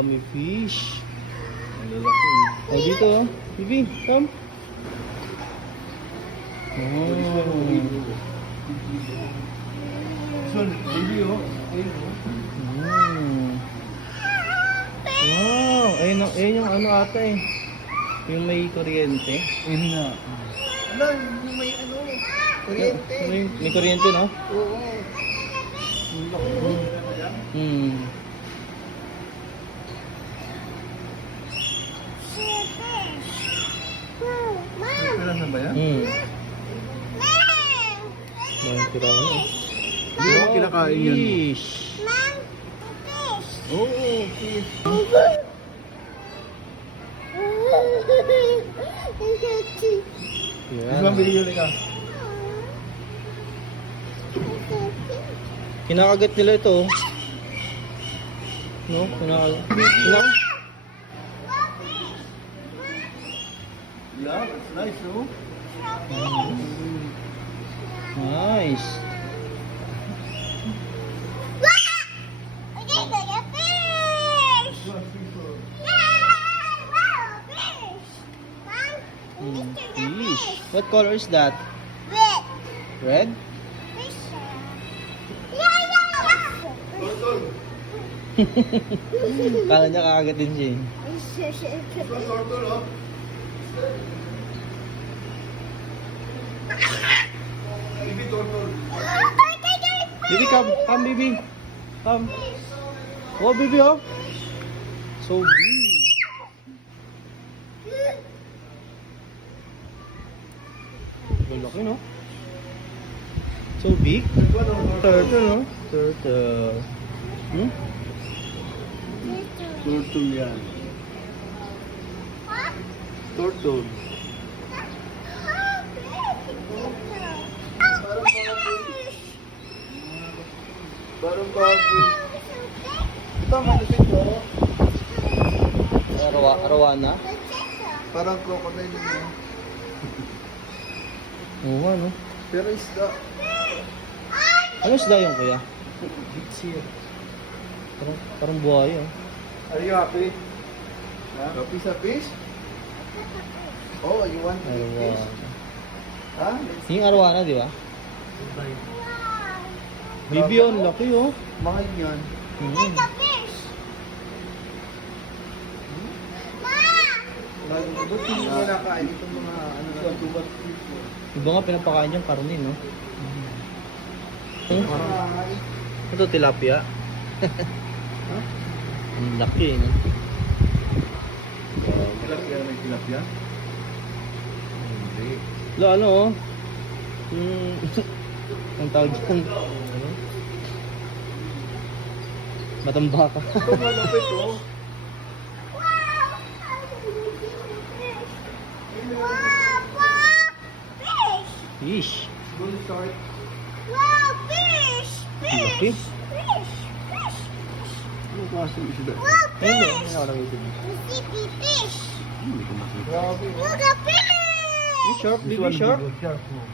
dami fish. Ang lalaki. Oh, dito oh. Bibi, come. Oh. Son, baby oh. Ayun oh. Wow, ayun yung ano ata eh. Yung may kuryente. Ayun nga. Ano, yung may ano, kuryente. May kuryente, no? Oo. Ang laki oh. Pera na ba yan? May tirahan eh. Hindi mo kinakain yun. Fish. Oo, fish. Di ba binili ka? Kinakagat nila ito. Oh. No? Kinakagat. Yeah, that's nice, no? Nice. Fish. What color is that? Red? Kala niya kakagatin siya. Turtle, oh. Baby turtle. Bibi, come. Come, Bibi. Come. Oh, Bibi, oh. So big. Malaki, no? So big. Turtle, no? Turtle. Hmm? Turtle yan. Turtle. Parang baboy. Ito, malusig mo. Arawana. Parang crocodile yun. Oo, ano? Pero isda. Ano isda yung kuya? Bitsir. Parang buhay, oh. Are you happy? Happy sa fish? Oh, you want to eat fish? Arawana. Ha? Yung arawana, di ba? Bibi, oh. Laki, oh. Mahal yan. Mahal mo. Ba't hindi mo nakain itong mga ano na tubat fish? Iba nga pinapakain yung karunin, no? Ay, Ito, tilapia. Ang laki, no? tilapia, may tilapia? Hindi. Wala, ano, oh. Ang tawag dyan. Ano? Matambaka. Ito malapit oh. Fish. Bull shark. Laki. Ano klaseng isda? Ayun, ayun, nakalagay dito. Hindi ko makita. Grabe oh. Yung shark, baby shark. Shark oh.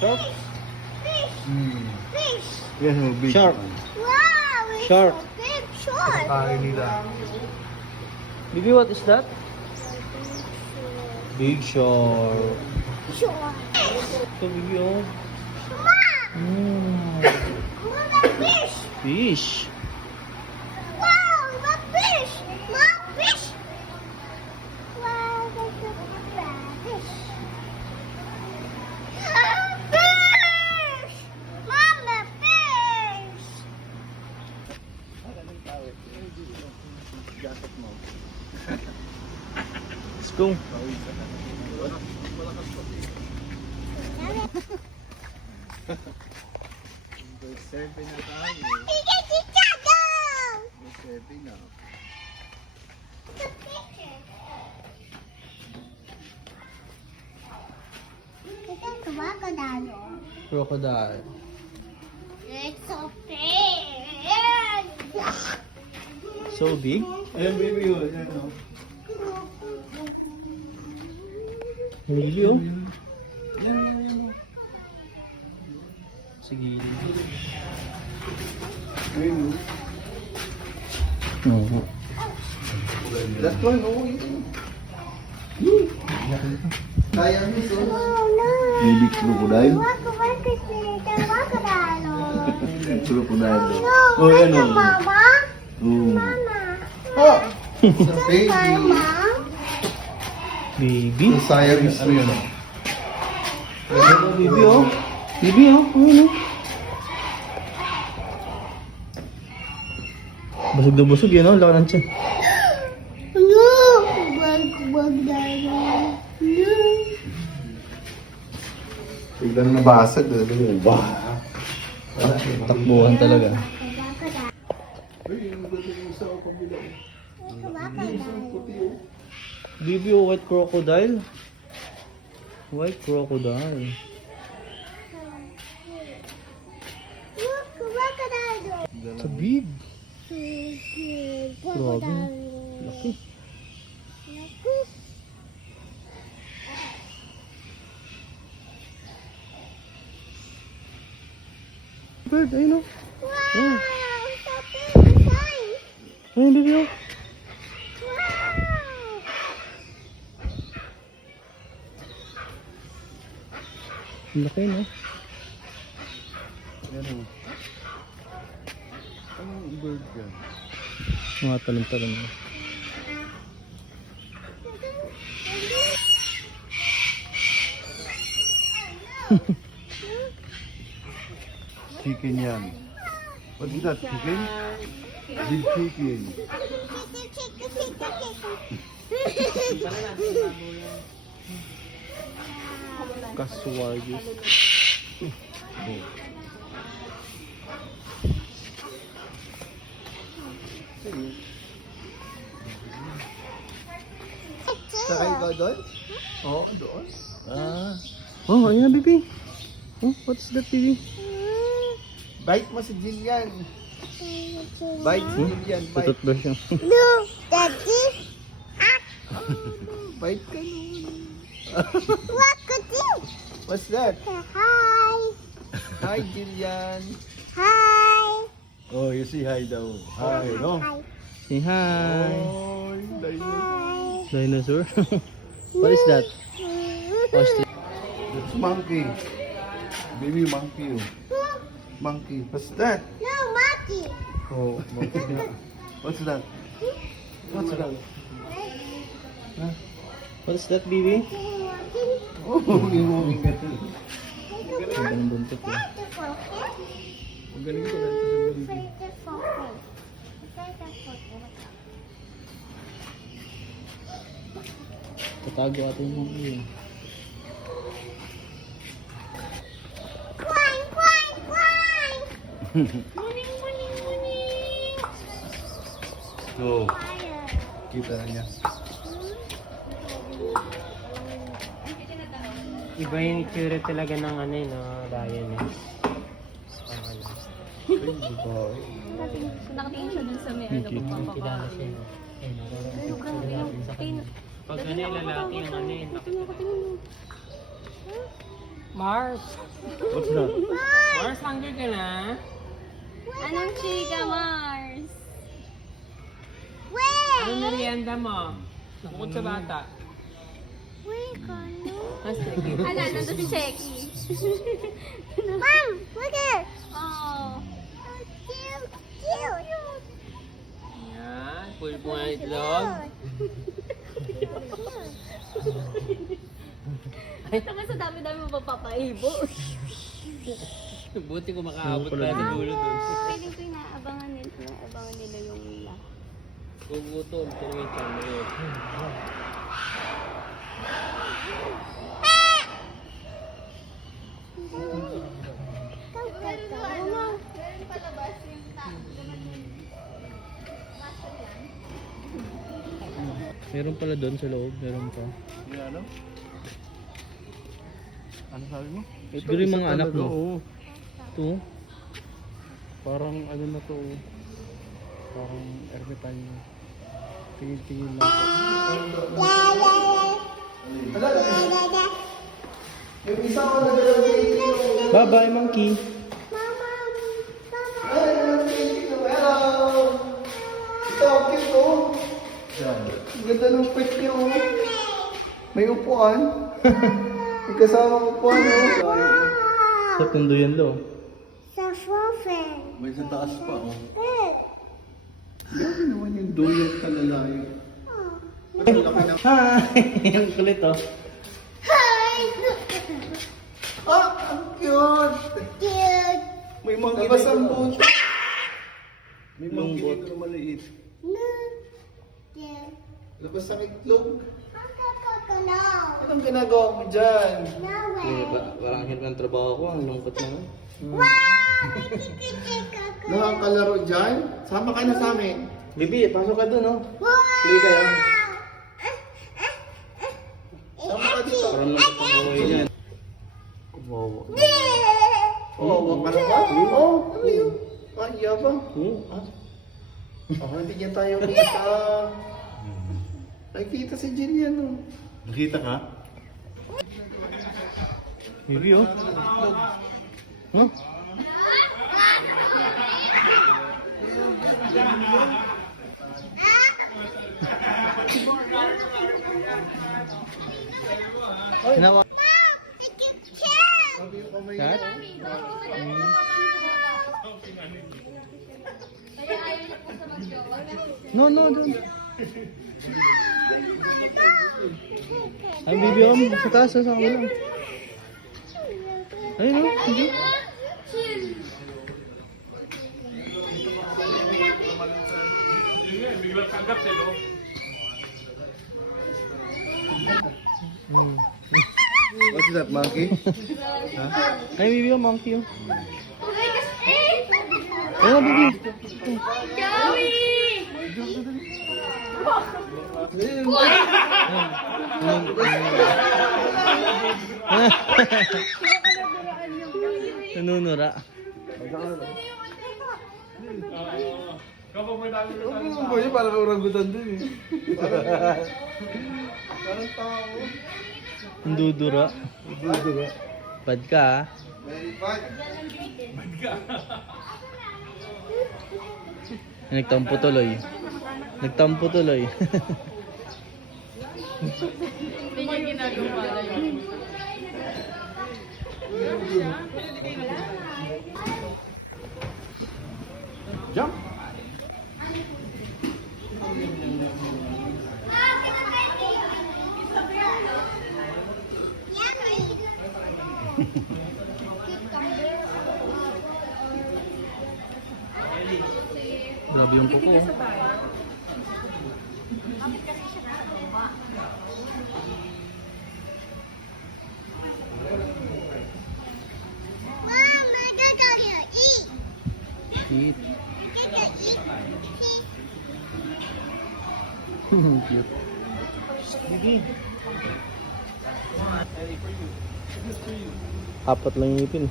Shark. Yes, oh, big Shark. one. Shark. Kain nila. Baby, what is that? Big shark. Ito, baby, oh. Fish. Jacket mo. Let's go. Seven na tayo. Seven na. Crocodile. It's so big. So big. Ayan, baby yun. Ayan o. Baby, oh. Ayan. Sige. Ayun o. Oo. That one, oh, yun. Kaya mo, so. Baby crocodile. Crocodile. Crocodile. No, Oh, yan where's oh. Mama? Oh. Mama. Oh! It's a baby. Mama. Baby. Yung Siamese Ano yun? twin. Baby oh. Baby oh. Ayun oh. Busog na busog yan oh. Laki ng tiyan. No. Wag dalo. No. Biglang nabasag. Wow. Takbuhan talaga. Crocodile. Ay, yung ganda yung sa kabila. Crocodile. Baby oh. White crocodile. White crocodile. Look, crocodile. It's a big. Grabe. Laki. Bird, ayun oh. Wow, so big size. Ayun baby oh. Wow. Ang laki no. Yan o. Anong bird yan? Mga talon-talon. Chicken yan. What is that, chicken? Big chicken. Casuardius. Sakay ka doon? Oo, doon. Ah. Oh, ayun na baby. Oh, what's that baby? Bite mo si Jillian. Bite si Jillian. Sa Bite. toothbrush yun. No, Daddy. Bite ka nun. What could you? What's that? Hi. Hi, Jillian. Hi. Oh, you say hi daw. Hi, no? Hi. Say hi. Oh, Hi. Dinosaur. What is that? Ostrich. that's monkey. Baby monkey. Oh. Monkey. What's that? No, monkey. Oh, monkey. What's that? What's that? Huh? What is that baby? Oh, moving ka. Ang buntot eh. Ang galing ko lang sa baby. Tatago atin yung yun. Quang, quang, quang. Muning, muning, muning. So, Fire. Kita na niya. Iba yung itsura talaga ng ano eh, no? Lioness. Nakatingin siya dun sa may ano, Okay. Kilala siya. no? Ayun, nakatingin sa kanya. Pag ano yung lalaki yung ano yun. Mars! What's that? Mars, hungry ka na? Anong chika, Mars? Where? Ano merienda mo? Bukod sa bata. Where ka no? Ala, nandun si Checky. Mom, look at it. Oh. Cute, cute. Yan, full po nga itlog. Taka sa dami-dami mo papapaibo. Buti ko makaabot na sa dulo dun. Feeling ko inaabangan nila yung lahat. Gugutom, pero yung tiyan mo yun. Meron pala doon sa loob. Meron pa. Yung ano? Ano sabi mo? Siguro yung mga anak mo. Oo. Ito. Parang ano na to. Parang ermitanyo. Tingin-tingin lang. Yung isa ko naglalagay. Bye-bye monkey. Hello! Ito, cute oh! Yan. Ganda ng pet niya, oh. May upuan. May kasamang upuan, oh. Sa tundo yan daw. Sa frozen. May sa taas pa, oh. Good. Grabe naman yung duyot ka lalaki. Hi! Ang kulit oh. Hi. Ah! Ang cute! Cute. May monkey labas ang buto. May monkey dito na maliit. No. Cute. Labas ang itlog. No. Anong ginagawa mo dyan? No Eh, way. parang hirap ng trabaho ko. Ang lungkot naman. Wow. Nakakalaro dyan? Sama ka na sa amin. Bibi, pasok ka dun oh. Wow. Play kayo. Sama ka dito. Parang lungkot ng buhay niyan. Wow. Oh, wag ka na ba? Oh, ano yun? Ah, iya ba? Ah. Oh, hindi niya tayo kita. Ay, kita si Jillian, oh. Nakita ka? Bibi oh. Huh? Hinawa. Sabi ko may... Kat? No, no, don't. Ay, Bibi oh. Sa taas, sa kamala. Ayun oh. Hindi. What's that, monkey? Ay, Bibi oh. Monkey oh. Ayun oh, Bibi. Nanunura. Ano ba yun? Parang orangutan din eh. Parang tao. Nandudura. Bad ka ah. Very bad. Nagtampo tuloy. Nagtampo tuloy. Jump. Grabe yung kuko. Oh. Mom, I gotta eat. Eat. I gotta eat. Cute. Bibi. Apat lang yung ipin.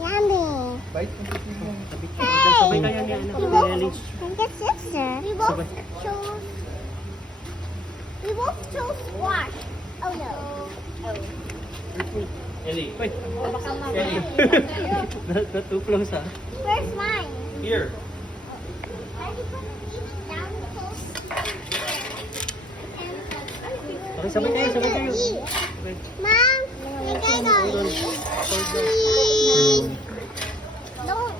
Yummy. Bite mo pipi mo. Hey, and get sister. We both chose squash. Oh no. Ellie, wait. Baka mamaya. Not too close ah. Where's mine? Here. Can you put it down close? Okay, sabay kayo, sabay kayo. Mom, I gotta eat. Please. Look.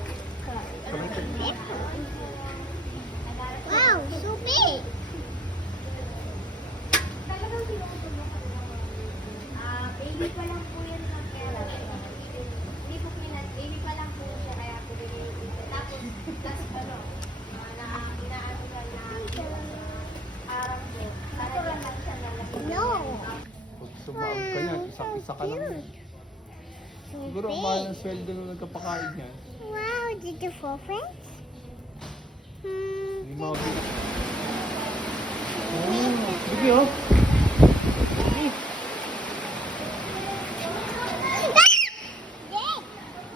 Wow, so big. Baby pa lang po yan sa kaya. Hindi po baby pa lang po siya kaya po binili. Tapos ano, inaano ka na parang po. Parang lang siya nalagay. No. Pag sumahod ka niyan, isa ka lang. So Siguro ang mahal ng sweldo nung nagkapakain niya. Wow, did you fall friends? Hindi mga big. Bibi oh.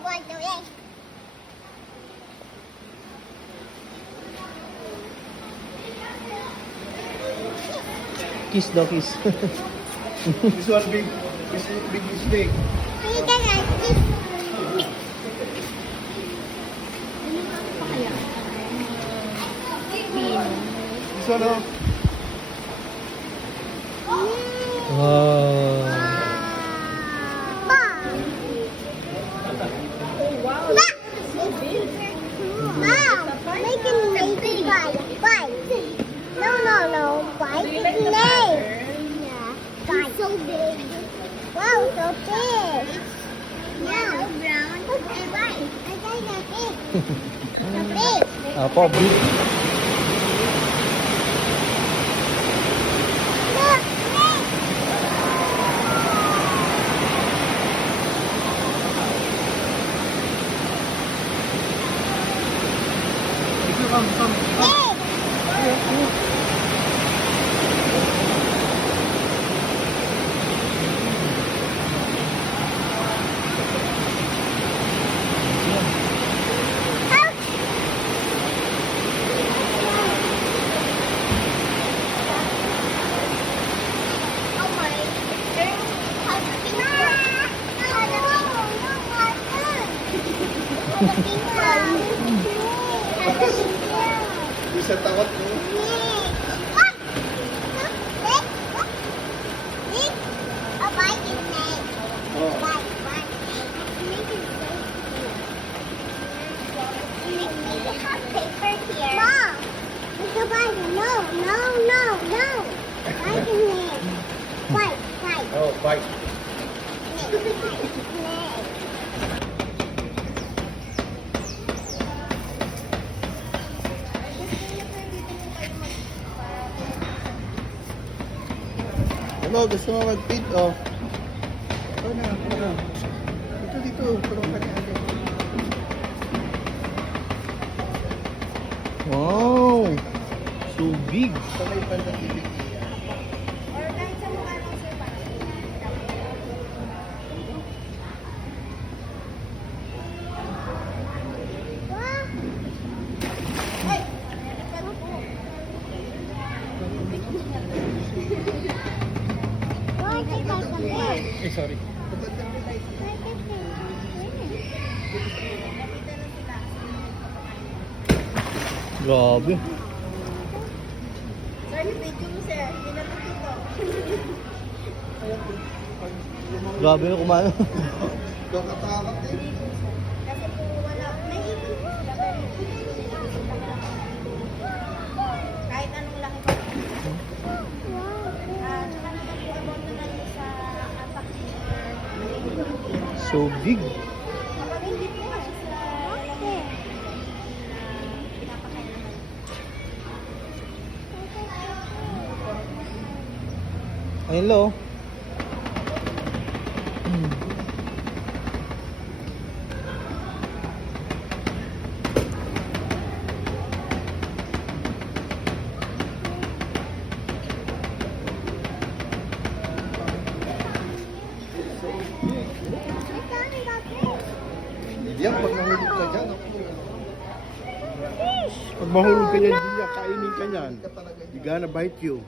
What the heck? Kiss daw, kiss. This one big. This big mistake. You guys are Next one, oh. Wow. Mom, making lazy bite. No, bite is late. Yeah, bite. So big. Wow, so big. Yeah, so brown. Okay, bite. I got that big. So big. Apo, big. Look, big. Big. Oh my. Isa tawat mo. Paper here. Mom, look at mine. No. Bite in there. Bite. Oh, bite. Ano, gusto mo mag-feed, oh. Ito na. Dito. Tulong ka ni ate. Wow. So big. Sa may bandang ibig. Or kahit sa mukha ng sopa. Eh, sorry. Grabe. Sir, video mo sir. Hindi na po ito. Grabe yung kumano. Kakatakot eh. Kasi po wala. May ipon po sila. Pero hindi nila kahit anong laki pa. Tsaka nag-abot na lang sa apak. So big. Kapag hindi po kasi sa lamig na pinapakailangan. Ayun lo. Yan, pag nahulog ka dyan, ako. Pag mahulog ka dyan, Julia, kainin ka niyan. You gonna bite you.